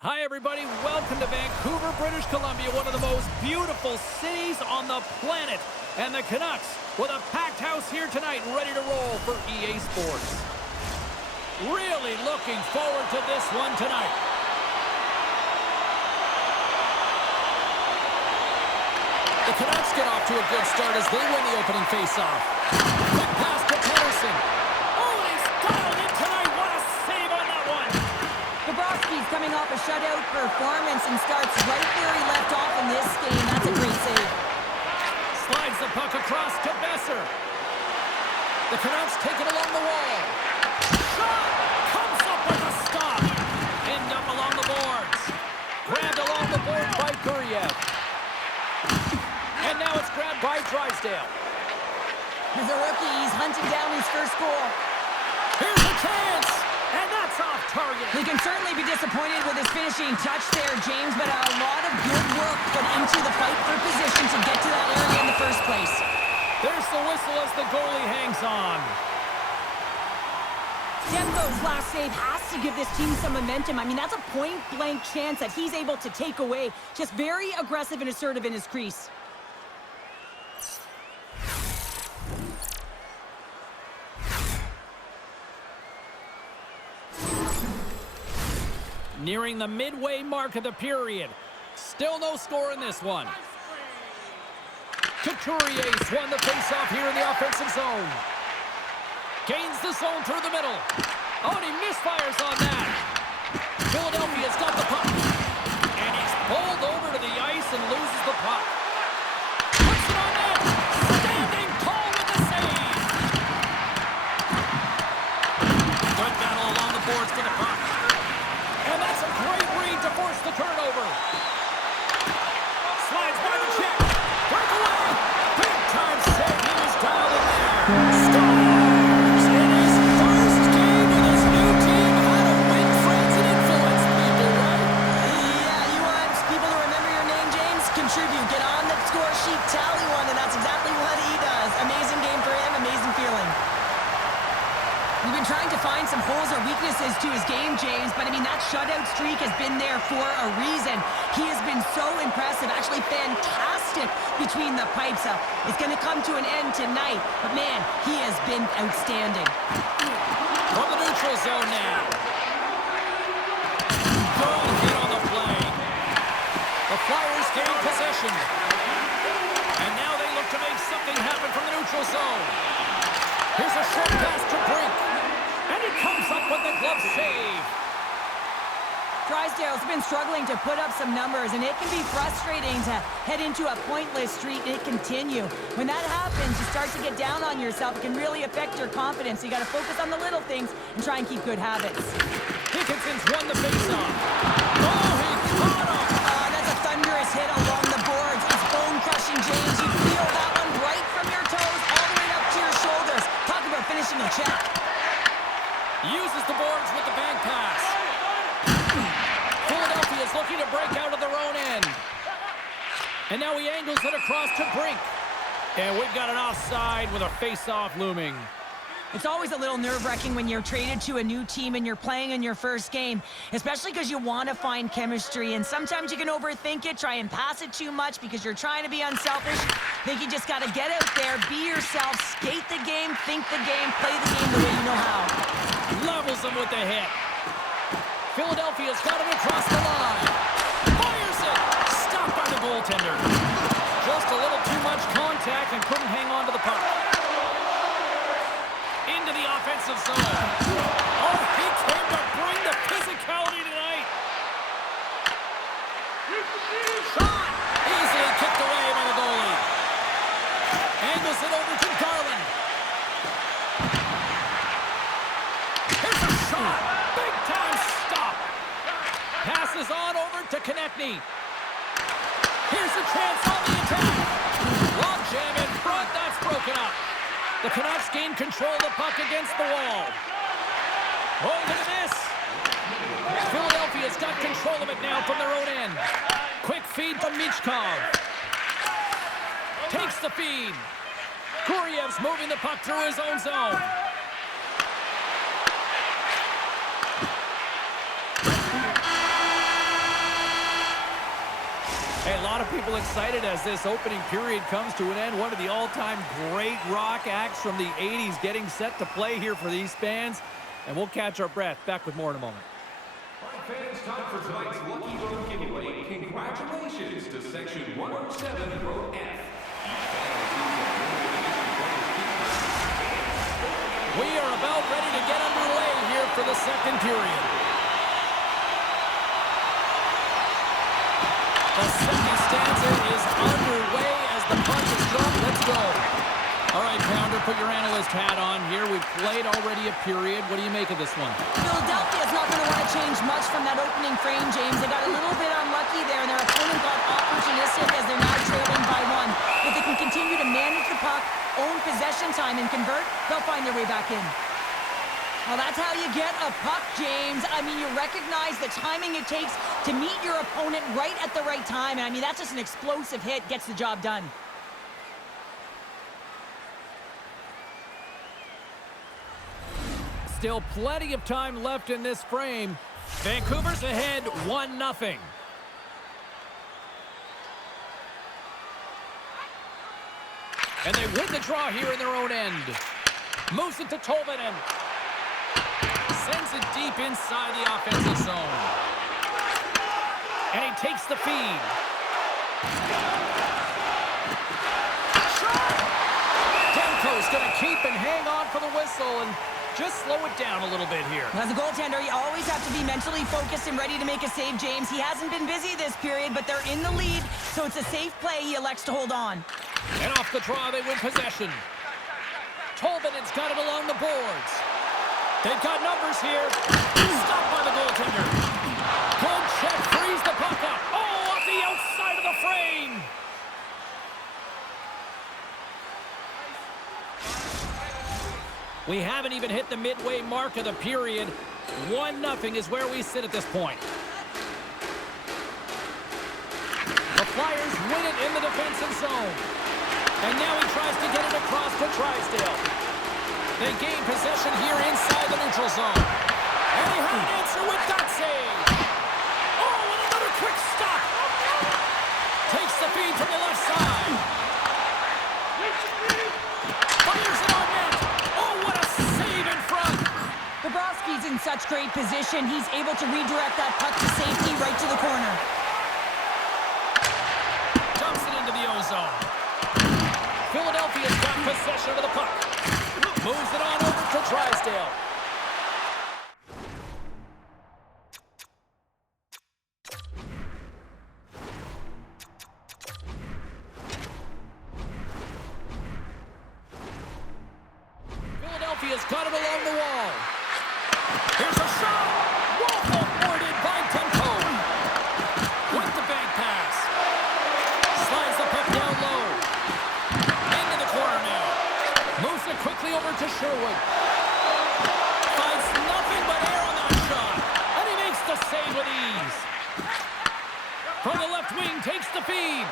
Hi, everybody. Welcome to Vancouver, British Columbia, one of the most beautiful cities on the planet. And the Canucks with a packed house here tonight, ready to roll for EA Sports. Really looking forward to this one tonight. The Canucks get off to a good start as they win the opening faceoff. Quick pass to Pettersson. Oh, and he's dialed in tonight. What a save on that one. He's coming off a shutout performance and starts right where he left off in this game. That's a great save. Slides the puck across to Besser. The Canucks take it along the wall. Shot! Comes up with a stop. Pinned up along the boards. Grabbed along the boards by Guriev. And now it's grabbed by Drysdale. As a rookie, he's hunting down his first goal. Here's a chance! And that's off target. He can certainly be disappointed with his finishing touch there, James, but a lot of good work put into the fight for position to get to that area in the first place. There's the whistle as the goalie hangs on. Demko's last save has to give this team some momentum. I mean, that's a point-blank chance that he's able to take away. Just very aggressive and assertive in his crease. Nearing the midway mark of the period. Still no score in this one. Couturier's won the faceoff here in the offensive zone. Gains the zone through the middle. Oh, and he misfires on that. Philadelphia's got the puck. And he's pulled over to the ice and loses the puck. Puts it on net. Standing tall with the save. Good battle along the boards for the puck. And that's a great read to force the turnover. Slides by the check. Breakaway. Big time save. He was dialed in there. Scores in his first game with his new team. How to win friends and influence people, right? Yeah, you want people to remember your name, James? Contribute. Get on the score sheet, tally one, and that's exactly what he does. Amazing game for him. Amazing feeling. We've been trying to find some holes or weaknesses to his game, James, but I mean, that shutout streak has been there for a reason. He has been so impressive, actually fantastic between the pipes. It's going to come to an end tonight, but man, he has been outstanding. From the neutral zone now. Good hit on the play. The Flyers gain possession. And now they look to make something happen from the neutral zone. Here's a short pass to Brink. And he comes up with the glove save. Drysdale's been struggling to put up some numbers, and it can be frustrating to head into a pointless streak and continue. When that happens, you start to get down on yourself. It can really affect your confidence. So you got to focus on the little things and try and keep good habits. Dickinson's won the faceoff. Oh, he caught him. That's a thunderous hit along the boards. It's bone-crushing, James. You feel that one right from your toes all the way up to your shoulders. Talk about finishing a check. Uses the boards with the bank pass. Philadelphia's looking to break out of their own end. And now he angles it across to Brink. And we've got an offside with a face-off looming. It's always a little nerve-wracking when you're traded to a new team and you're playing in your first game, especially because you want to find chemistry, and sometimes you can overthink it, try and pass it too much because you're trying to be unselfish. I think you just got to get out there, be yourself, skate the game, think the game, play the game the way you know how. Levels him with the hit. Philadelphia's got it across the line. Fires it. Stopped by the goaltender. Just a little too much contact and couldn't hang on to the puck. Into the offensive zone. Oh, he came to bring the physicality tonight. Shot. Easily kicked away by the goalie. Angles it over to Garland. Here's a shot. Big time stop. Passes on over to Konechny. Here's a chance on the attack. Log jam in front. That's broken up. The Canucks gain control of the puck against the wall. Oh, look at this. Philadelphia's got control of it now from their own end. Quick feed from Michkov. Takes the feed. Guriev's moving the puck through his own zone. Hey, a lot of people excited as this opening period comes to an end. One of the all-time great rock acts from the 80s getting set to play here for these fans. And we'll catch our breath. Back with more in a moment. All right, fans, time for tonight's Lucky Road giveaway. Congratulations to Section 107, Row F. We are about ready to get underway here for the second period. The second stanza is underway as the puck is dropped. Let's go. All right, Pounder, put your analyst hat on here. We've played already a period. What do you make of this one? Philadelphia's not going to want to change much from that opening frame, James. They got a little bit unlucky there, and their opponent got opportunistic as they're now trailing by one. If they can continue to manage the puck, own possession time, and convert, they'll find their way back in. Well, that's how you get a puck, James. I mean, you recognize the timing it takes to meet your opponent right at the right time. And I mean, that's just an explosive hit, gets the job done. Still plenty of time left in this frame. Vancouver's ahead 1-0. And they win the draw here in their own end. Moves it to Tolvanen. Sends it deep inside the offensive zone. And he takes the feed. Demko's going to keep and hang on for the whistle and just slow it down a little bit here. As a goaltender, you always have to be mentally focused and ready to make a save, James. He hasn't been busy this period, but they're in the lead, so it's a safe play. He elects to hold on. And off the draw, they win possession. Tolvanen's got it along the boards. They've got numbers here. Stopped by the goaltender. Good check, frees the puck up. Oh, off the outside of the frame. We haven't even hit the midway mark of the period. 1-0 is where we sit at this point. The Flyers win it in the defensive zone. And now he tries to get it across to Drysdale. They gain possession here inside the neutral zone. And he had an answer with that save. Oh, and another quick stop. Takes the feed from the left side. Fires it on net. Oh, what a save in front. Bobrovsky's in such great position. He's able to redirect that puck to safety right to the corner. Dumps it into the O-zone. Philadelphia's got possession of the puck. Moves it on over to Drysdale. Philadelphia's got it along the wall. Here's a shot. Wall boarded by Demko. With the bank pass. Slides the puck down low. Into the corner now. Moves it quickly over to Sherwood. Finds nothing but air on that shot. And he makes the save with ease. From the left wing, takes the feed.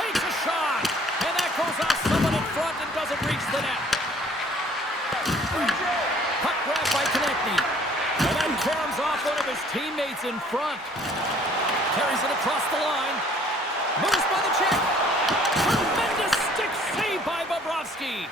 Takes a shot. And that goes off someone in front and doesn't reach the net. Puck grab by Konechny. And then caroms off one of his teammates in front. Carries it across the line. Moves by the check. Tremendous stick save by Bobrovsky.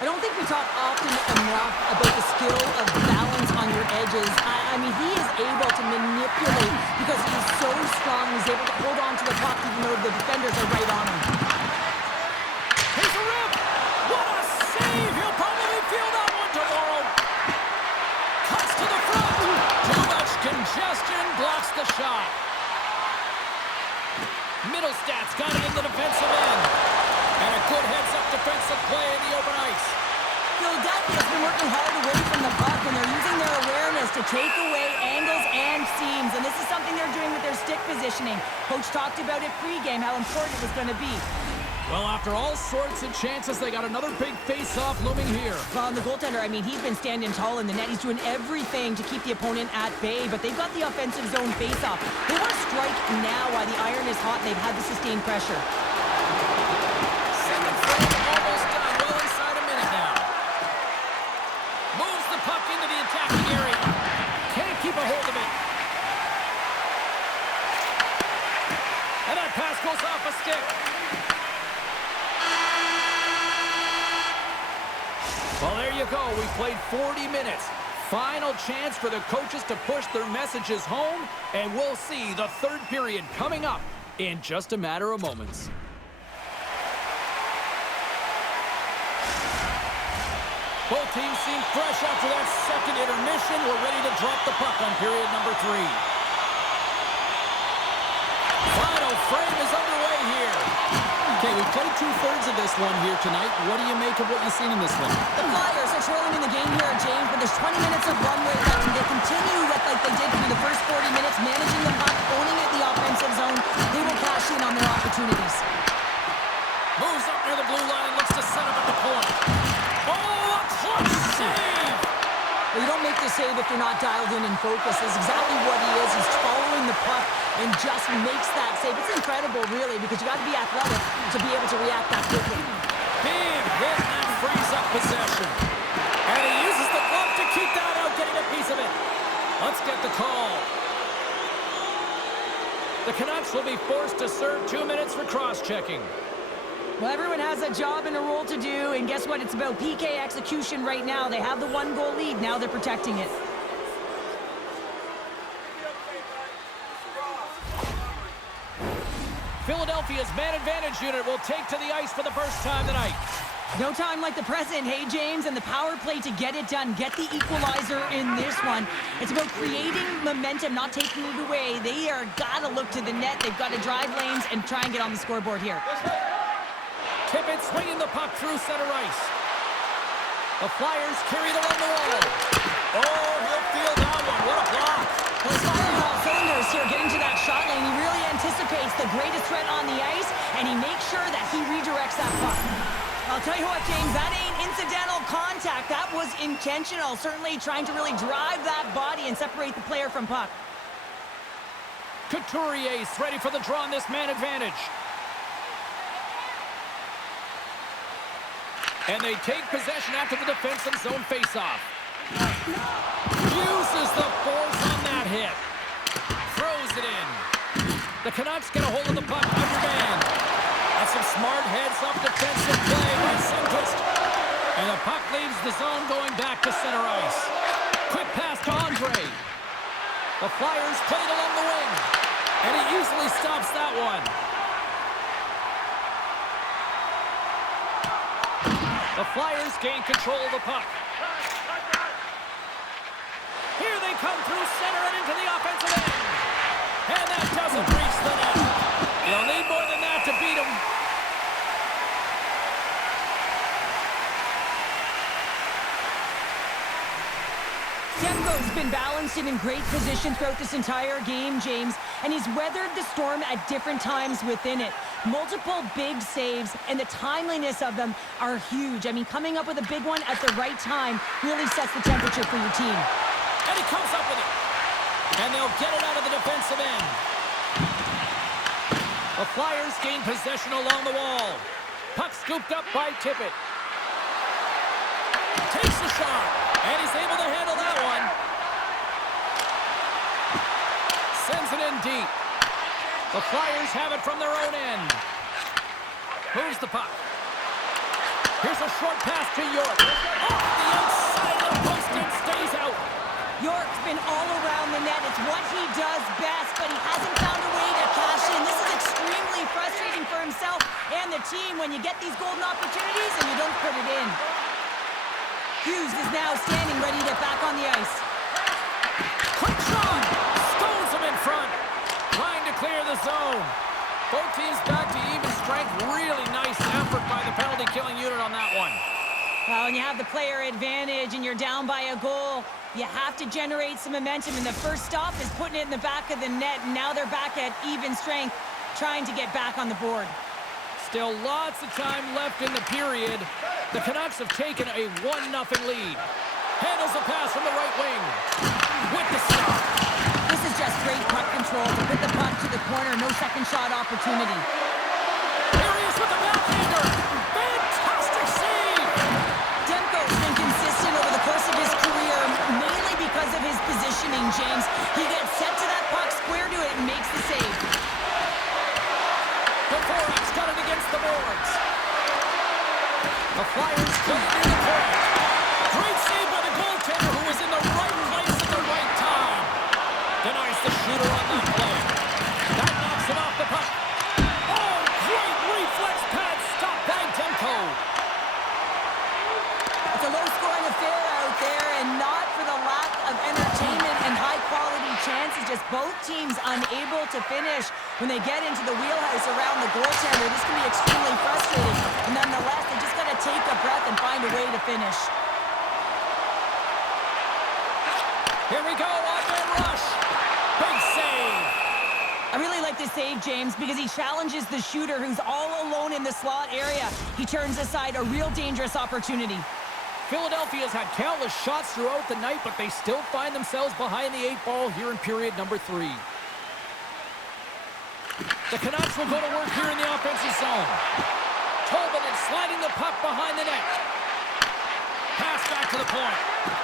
I don't think we talk often enough about the skill of balance on your edges. I mean, he is able to manipulate because he's so strong. He's able to hold on to the puck even though the defenders are right on him. Here's a rip. What a save. He'll probably feel that one tomorrow. Cuts to the front. Too much congestion. Blocks the shot. Middlestad's got it in the defensive end. And a good heads-up defensive play in the open ice. Philadelphia's been working hard away from the puck, and they're using their awareness to take away angles and seams. And this is something they're doing with their stick positioning. Coach talked about it pregame, how important it was going to be. Well, after all sorts of chances, they got another big face-off looming here. Well, and the goaltender, I mean, he's been standing tall in the net. He's doing everything to keep the opponent at bay, but they've got the offensive zone face-off. They want to strike now while the iron is hot. They've had the sustained pressure. Second frame almost done. Well inside a minute now. Moves the puck into the attacking area. Can't keep a hold of it. goes off a stick. Well, there you go. We played 40 minutes. Final chance for the coaches to push their messages home, and we'll see the third period coming up in just a matter of moments. Both teams seem fresh after that second intermission. We're ready to drop the puck on period number 3. Final frame is underway here. Okay, we played 2/3 of this one here tonight. What do you make of what you've seen in this one? The Flyers are trailing in the game here, James, but there's 20 minutes of runway left, and they continue like they did through the first 40 minutes, managing the puck, owning it in the offensive zone. They will cash in on their opportunities. Moves up near the blue line and looks to set up at the point. Oh, a clutch save! Well, you don't make the save if you're not dialed in and focused. That's exactly what he is. He's following the puck and just makes that save. It's incredible, really, because you got to be athletic to be able to react that quickly. Big hit, and that frees up possession. And he uses the glove to keep that out, getting a piece of it. Let's get the call. The Canucks will be forced to serve 2 minutes for cross-checking. Well, everyone has a job and a role to do, and guess what? It's about PK execution right now. They have the 1-goal lead. Now they're protecting it. Philadelphia's man advantage unit will take to the ice for the first time tonight. No time like the present, hey, James, and the power play to get it done. Get the equalizer in this one. It's about creating momentum, not taking it away. They are got to look to the net. They've got to drive lanes and try and get on the scoreboard here. Tippett swinging the puck through center ice. The Flyers carry it along the wall. Oh, he'll feel that one. What a block. Well, he's firing all cylinders here, getting to that shot lane. He really anticipates the greatest threat on the ice, and he makes sure that he redirects that puck. I'll tell you what, James, that ain't incidental contact. That was intentional, certainly trying to really drive that body and separate the player from puck. Couturier's ready for the draw on this man advantage. And they take possession after the defensive zone faceoff. Uses the force on that hit. Throws it in. The Canucks get a hold of the puck underhand. That's some smart heads-up defensive play by Sundqvist. And the puck leaves the zone going back to center ice. Quick pass to Andre. The Flyers played along the wing. And he easily stops that one. The Flyers gain control of the puck. Here they come through center and into the offensive end. And that doesn't reach the net. You'll need more than that to beat them. Demko's been balanced and in great position throughout this entire game, James, and he's weathered the storm at different times within it. Multiple big saves, and the timeliness of them are huge. I mean, coming up with a big one at the right time really sets the temperature for your team. And he comes up with it. And they'll get it out of the defensive end. The Flyers gain possession along the wall. Puck scooped up by Tippett. Takes the shot, and he's able to handle that one. Sends it in deep. The Flyers have it from their own end. Moves the puck. Here's a short pass to York. Off the outside of the post and stays out. York's been all around the net. It's what he does best, but he hasn't found a way to cash in. This is extremely frustrating for himself and the team when you get these golden opportunities and you don't put it in. Hughes is now standing ready to get back on the ice. Quick shot! Stones him in front. Trying to clear the zone. Both teams back to even strength. Really nice effort by the penalty-killing unit on that one. Well, when you have the player advantage and you're down by a goal, you have to generate some momentum, and the first stop is putting it in the back of the net, and now they're back at even strength, trying to get back on the board. Still lots of time left in the period. The Canucks have taken a 1-0 lead. Handles the pass from the right wing. With the stop. This is just great puck control to put the puck to the corner. No second shot opportunity. Here he is with the backhander. Fantastic save. Demko's been consistent over the course of his career, mainly because of his positioning, James. He gets set to that puck, square to it, and makes the save. denies the shooter on that play. That knocks him off the puck. Oh, great reflex pad stop by Demko. It's a low-scoring affair out there, and not for the lack of entertainment and high-quality chances. Just both teams unable to finish when they get into the wheelhouse around the goaltender. This can be extremely frustrating. And nonetheless, they just got to take a breath and find a way to finish. Here we go on their rush. Big save. I really like this save, James, because he challenges the shooter who's all alone in the slot area. He turns aside a real dangerous opportunity. Philadelphia's had countless shots throughout the night, but they still find themselves behind the 8 ball here in period number 3. The Canucks will go to work here in the offensive zone. Tobin is sliding the puck behind the net. Pass back to the point.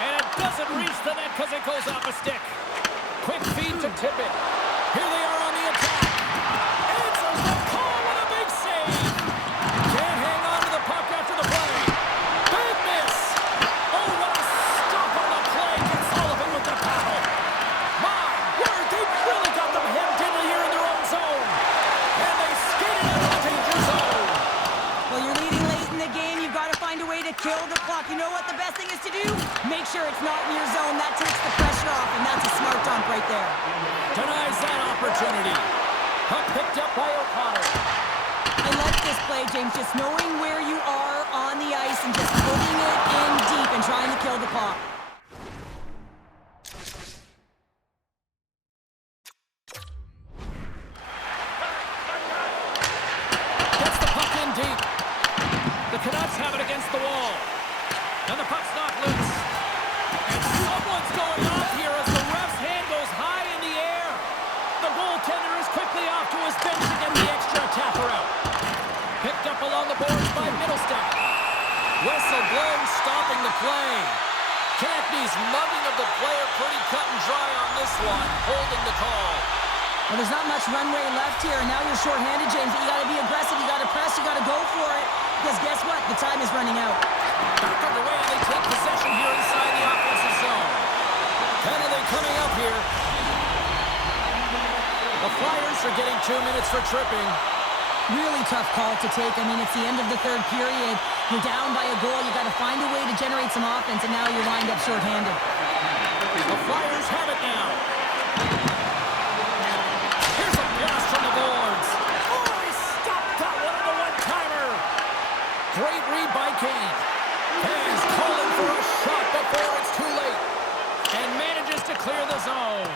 And it doesn't reach the net because it goes off a stick. Quick feed to Tippett. Here they are on the attack. Answers the call with a big save. Can't hang on to the puck after the play. Big miss. Oh, what a stop on the play. Gets Sullivan with the paddle. My word, they really got them hemmed in here in their own zone. And they skated out of the danger zone. Well, you're leading late in the game. You've got to find a way to kill the clock. You know what the best thing is to do? Make sure it's not in your zone. That takes the pressure off, and that's a smart dump right there. Denies that opportunity. Puck picked up by O'Connor. I like this play, James. Just knowing where you are on the ice and just putting it in deep and trying to kill the clock. Gets the puck in deep. The Canucks have it against the wall. And the puck's knocked loose. And someone's going off here as the ref's hand goes high in the air. The goaltender is quickly off to his bench to get the extra attacker out. Picked up along the boards by Middlestat. Whistle blown, stopping the play. Konechny's mugging of the player pretty cut and dry on this one, holding the call. Well, there's not much runway left here, and now you're shorthanded, James. But you got to be aggressive, you got to press, you got to go for it. Because guess what? The time is running out. Back underway, and they take possession here inside the offensive zone. Penalty coming up here. The Flyers are getting 2 minutes for tripping. Really tough call to take. I mean, it's the end of the third period. You're down by a goal. You got to find a way to generate some offense, and now you're lined up shorthanded. The Flyers have it now. Here's a blast from the boards. Oh, he stopped that one on the one-timer. Great read by Kane. He's calling for a shot before it's too late. And manages to clear the zone.